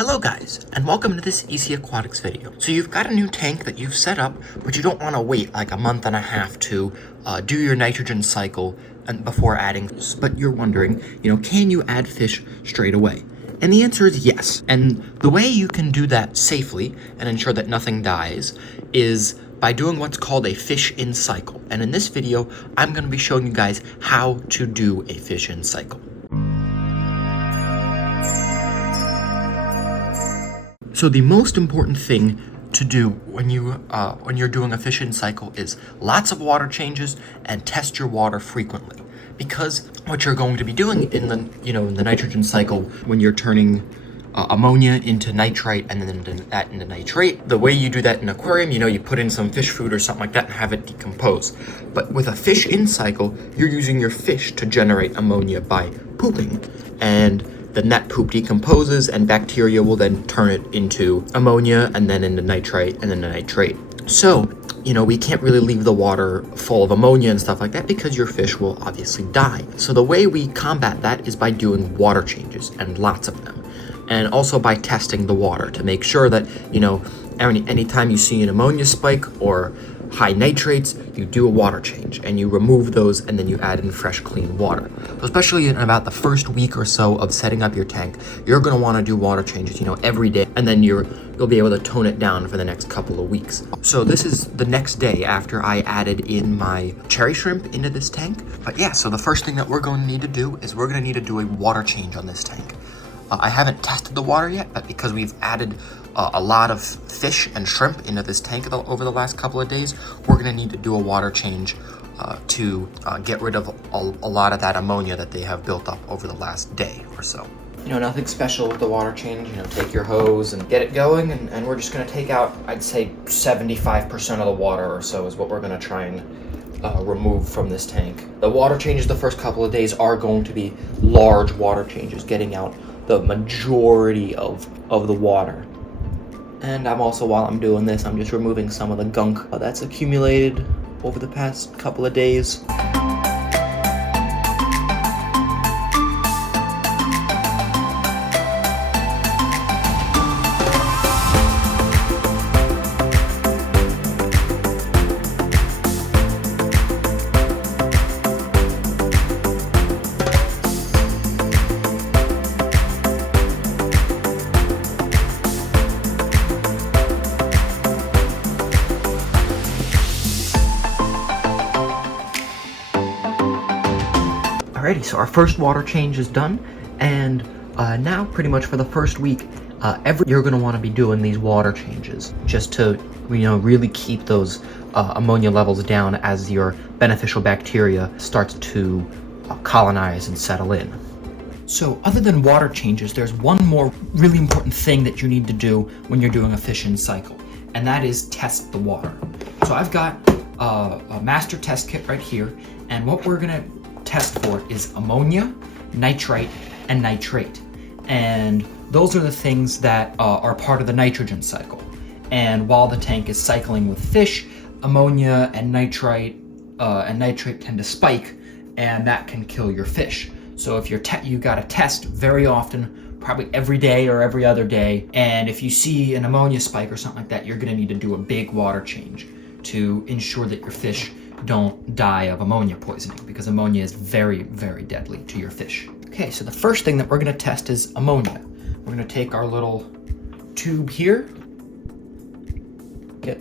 Hello guys, and welcome to this Easy Aquatics video. So you've got a new tank that you've set up, but you don't want to wait like a month and a half to do your nitrogen cycle and before adding fish. But you're wondering, can you add fish straight away? And the answer is yes. And the way you can do that safely and ensure that nothing dies is by doing what's called a fish in cycle. And in this video, I'm going to be showing you guys how to do a fish in cycle. So the most important thing to do when you're doing a fish in cycle is lots of water changes and test your water frequently. Because what you're going to be doing in the nitrogen cycle when you're turning ammonia into nitrite and then into nitrate, the way you do that in an aquarium, you put in some fish food or something like that and have it decompose. But with a fish in cycle, you're using your fish to generate ammonia by pooping, and then that poop decomposes and bacteria will then turn it into ammonia and then into nitrite and then into nitrate. So, we can't really leave the water full of ammonia and stuff like that because your fish will obviously die. So the way we combat that is by doing water changes, and lots of them. And also by testing the water to make sure that, anytime you see an ammonia spike or high nitrates, you do a water change and you remove those and then you add in fresh, clean water. So especially in about the first week or so of setting up your tank, you're going to want to do water changes, every day, and then you'll be able to tone it down for the next couple of weeks. So this is the next day after I added in my cherry shrimp into this tank. But yeah, so the first thing that we're going to need to do is we're going to need to do a water change on this tank. I haven't tested the water yet, but because we've added a lot of fish and shrimp into this tank over the last couple of days, we're going to need to do a water change to get rid of a lot of that ammonia that they have built up over the last day or so. Nothing special with the water change. Take your hose and get it going, and we're just going to take out, I'd say 75% of the water or so is what we're going to try and remove from this tank. The water changes the first couple of days are going to be large water changes, getting out the majority of the water. And while I'm doing this, I'm just removing some of the gunk that's accumulated over the past couple of days. Alrighty, so our first water change is done, and now pretty much for the first week, you're going to want to be doing these water changes just to, really keep those ammonia levels down as your beneficial bacteria starts to colonize and settle in. So other than water changes, there's one more really important thing that you need to do when you're doing a fish in cycle, and that is test the water. So I've got a master test kit right here, and what we're going to test for is ammonia, nitrite, and nitrate. And those are the things that are part of the nitrogen cycle. And while the tank is cycling with fish, ammonia and nitrite tend to spike, and that can kill your fish. So if you gotta test very often, probably every day or every other day, and if you see an ammonia spike or something like that, you're gonna need to do a big water change to ensure that your fish don't die of ammonia poisoning, because ammonia is very, very deadly to your fish. Okay, so the first thing that we're going to test is ammonia. We're going to take our little tube here, get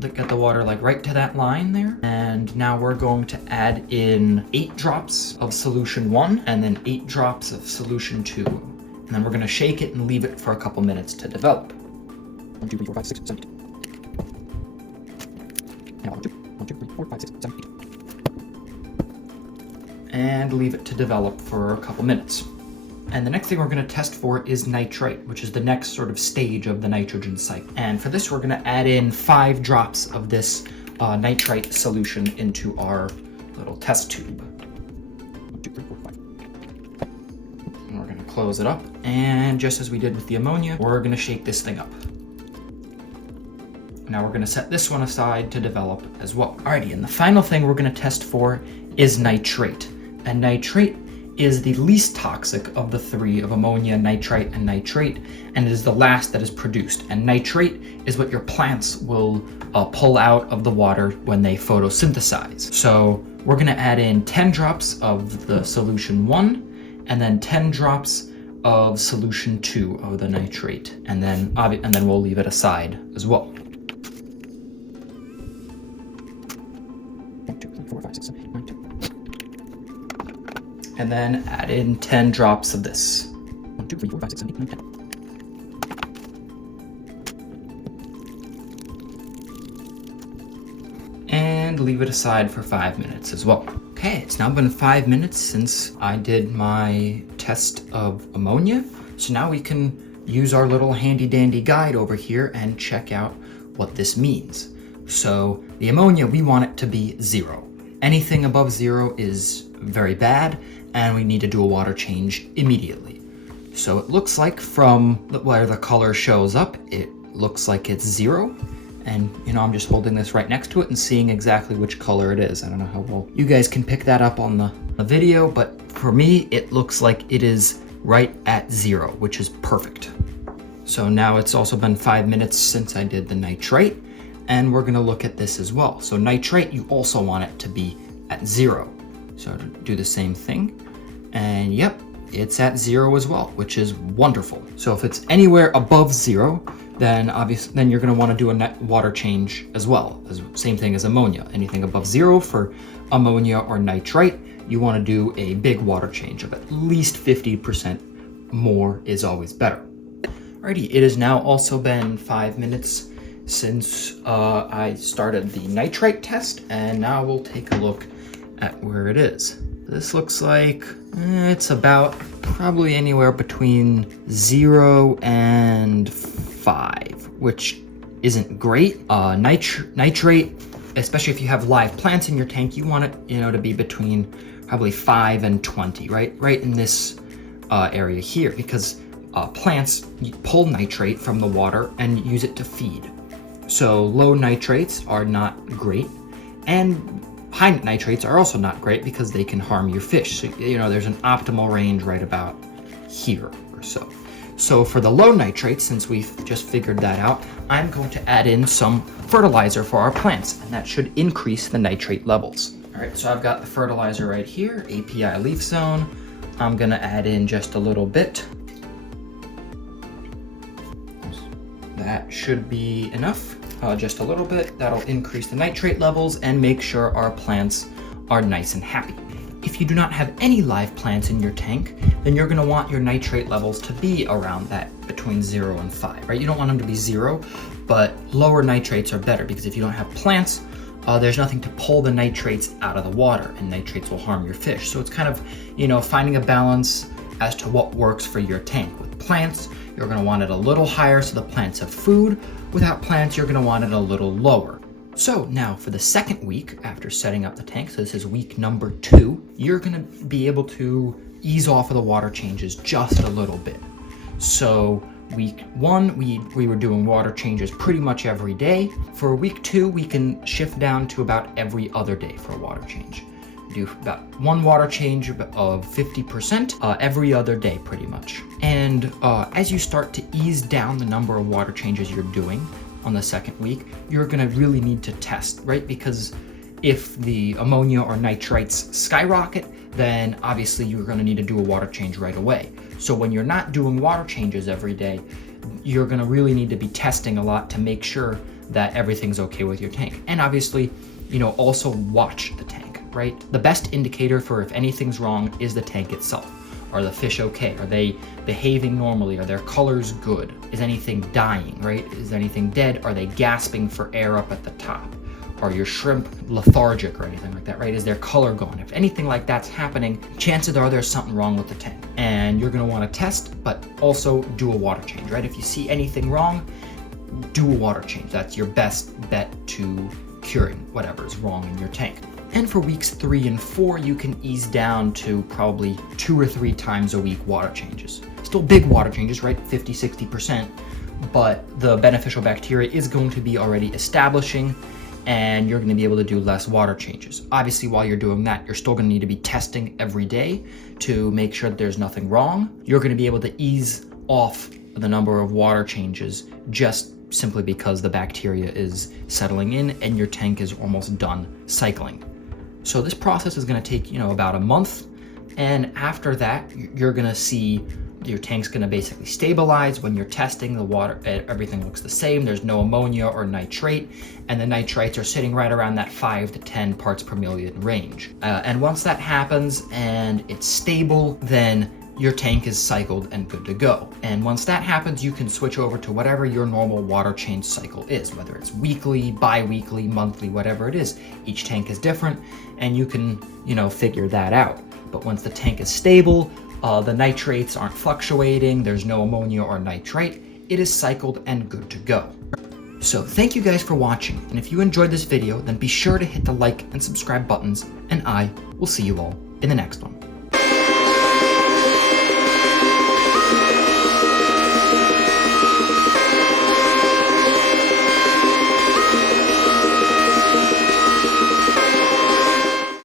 the water like right to that line there, and now we're going to add in 8 drops of solution 1 and then 8 drops of solution 2, and then we're going to shake it and leave it for a couple minutes to develop. 1, 2, 3, 4, 5, 6, 7, 8. Now 1, 2, 3, 4, 5, 6, 7, 8. And leave it to develop for a couple minutes. And the next thing we're going to test for is nitrate, which is the next sort of stage of the nitrogen cycle. And for this, we're going to add in 5 drops of this nitrite solution into our little test tube. 1, 2, 3, 4, 5. And we're going to close it up. And just as we did with the ammonia, we're going to shake this thing up. Now we're going to set this one aside to develop as well. Alrighty, and the final thing we're going to test for is nitrate. And nitrate is the least toxic of the three of ammonia, nitrite, and nitrate, and it is the last that is produced. And nitrate is what your plants will pull out of the water when they photosynthesize. So we're gonna add in 10 drops of the solution 1, and then 10 drops of solution 2 of the nitrate, and then we'll leave it aside as well. 1, 2, 3, 4, 5, 6, 7, 8, 9, 10. And then add in 10 drops of this. 1, 2, 3, 4, 5, 6, 7, 8, 9, 10. And leave it aside for 5 minutes as well. Okay, it's now been 5 minutes since I did my test of ammonia. So now we can use our little handy dandy guide over here and check out what this means. So the ammonia, we want it to be 0. Anything above 0 is very bad, and we need to do a water change immediately. So it looks like from where the color shows up, it looks like it's 0. And I'm just holding this right next to it and seeing exactly which color it is. I don't know how well you guys can pick that up on the video, but for me, it looks like it is right at 0, which is perfect. So now it's also been 5 minutes since I did the nitrate, and we're gonna look at this as well. So nitrate, you also want it to be at 0. So to do the same thing, and yep, it's at 0 as well, which is wonderful. So if it's anywhere above 0, then you're going to want to do a net water change as well. Same thing as ammonia. Anything above 0 for ammonia or nitrite, you want to do a big water change of at least 50%. More is always better. Alrighty, it has now also been 5 minutes since I started the nitrite test, and now we'll take a look at where it is. This looks like it's about probably anywhere between 0 and 5, which isn't great. Nitrate, especially if you have live plants in your tank, you want it, to be between probably 5 and 20, right in this area here, because plants pull nitrate from the water and use it to feed. So low nitrates are not great, and high nitrates are also not great because they can harm your fish. So, there's an optimal range right about here or so. So for the low nitrates, since we've just figured that out, I'm going to add in some fertilizer for our plants, and that should increase the nitrate levels. All right, so I've got the fertilizer right here, API Leaf Zone. I'm gonna add in just a little bit. That should be enough. Just a little bit. That'll increase the nitrate levels and make sure our plants are nice and happy. If you do not have any live plants in your tank, then you're going to want your nitrate levels to be around that between 0 and 5, right? You don't want them to be 0, but lower nitrates are better because if you don't have plants, there's nothing to pull the nitrates out of the water, and nitrates will harm your fish. So it's kind of, finding a balance as to what works for your tank. With plants, you're going to want it a little higher so the plants have food. Without plants, you're going to want it a little lower. So now for the second week after setting up the tank, so this is week number 2, you're going to be able to ease off of the water changes just a little bit. So week 1, we were doing water changes pretty much every day. For week 2, we can shift down to about every other day for a water change. Do about 1 water change of 50% every other day pretty much. And as you start to ease down the number of water changes you're doing on the second week, you're gonna really need to test, right? Because if the ammonia or nitrites skyrocket, then obviously you're gonna need to do a water change right away. So when you're not doing water changes every day, you're gonna really need to be testing a lot to make sure that everything's okay with your tank. And obviously, also watch the tank. Right? The best indicator for if anything's wrong is the tank itself. Are the fish okay? Are they behaving normally? Are their colors good? Is anything dying, right? Is anything dead? Are they gasping for air up at the top? Are your shrimp lethargic or anything like that, right? Is their color gone? If anything like that's happening, chances are there's something wrong with the tank. And you're gonna wanna test, but also do a water change, right? If you see anything wrong, do a water change. That's your best bet to curing whatever is wrong in your tank. And for weeks 3 and 4, you can ease down to probably 2 or 3 times a week water changes. Still big water changes, right? 50-60%, but the beneficial bacteria is going to be already establishing, and you're going to be able to do less water changes. Obviously, while you're doing that, you're still going to need to be testing every day to make sure that there's nothing wrong. You're going to be able to ease off the number of water changes just simply because the bacteria is settling in and your tank is almost done cycling. So this process is going to take, about a month. And after that, you're going to see your tank's going to basically stabilize. When you're testing the water, everything looks the same. There's no ammonia or nitrate, and the nitrates are sitting right around that 5 to 10 parts per million range. And once that happens and it's stable, then your tank is cycled and good to go. And once that happens, you can switch over to whatever your normal water change cycle is, whether it's weekly, bi-weekly, monthly, whatever it is. Each tank is different, and you can, figure that out. But once the tank is stable, the nitrates aren't fluctuating, there's no ammonia or nitrate, it is cycled and good to go. So thank you guys for watching, and if you enjoyed this video, then be sure to hit the like and subscribe buttons, and I will see you all in the next one.